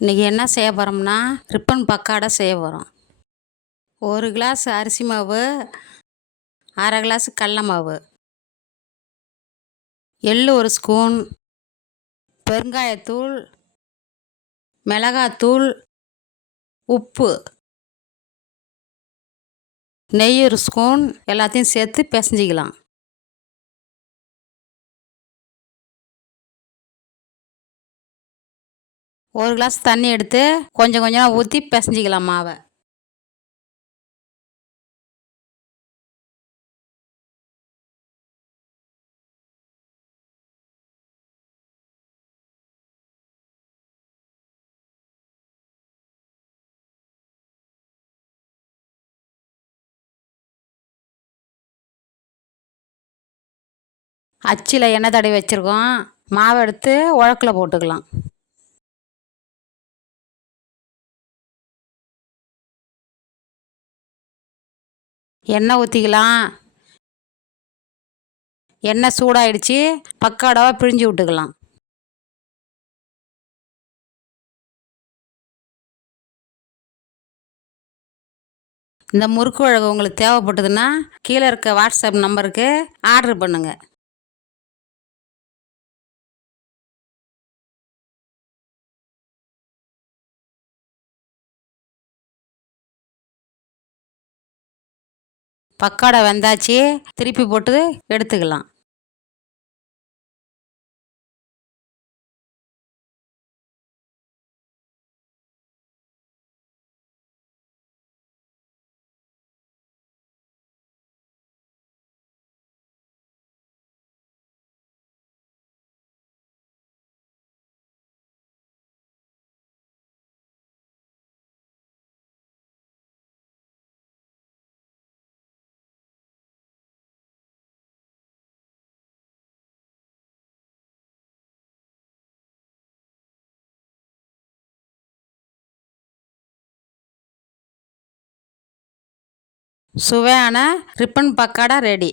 இன்றைக்கி என்ன செய்ய போகிறோம்னா ரிப்பன் பக்காடை செய்ய போகிறோம் ஒரு கிளாஸ் அரிசி மாவு அரை கிளாஸ் கடல மாவு எள்ளு ஒரு ஸ்பூன் பெருங்காயத்தூள் மிளகாத்தூள் உப்பு நெய் ஒரு ஸ்பூன் எல்லாத்தையும் சேர்த்து பிசைஞ்சிக்கலாம். ஒரு கிளாஸ் தண்ணி எடுத்து கொஞ்சம் கொஞ்சமாக ஊற்றி பிசைஞ்சிக்கலாம் மாவை அச்சில் எண்ணெய் தடவி வச்சுருக்கோம். மாவை எடுத்து உழக்கில் போட்டுக்கலாம். எண்ணெய் ஊற்றிக்கலாம் எண்ணெய் சூடாயிடுச்சு. பக்காடாவை பிழிஞ்சு விட்டுக்கலாம். இந்த முறுக்கு வழக்கு உங்களுக்கு தேவைப்பட்டதுன்னா கீழே இருக்க வாட்ஸ்அப் நம்பருக்கு ஆர்டர் பண்ணுங்கள் பக்காடை வெந்தாச்சு திருப்பி போட்டு எடுத்துக்கலாம். சுவையான ரிப்பன் பக்காடா ரெடி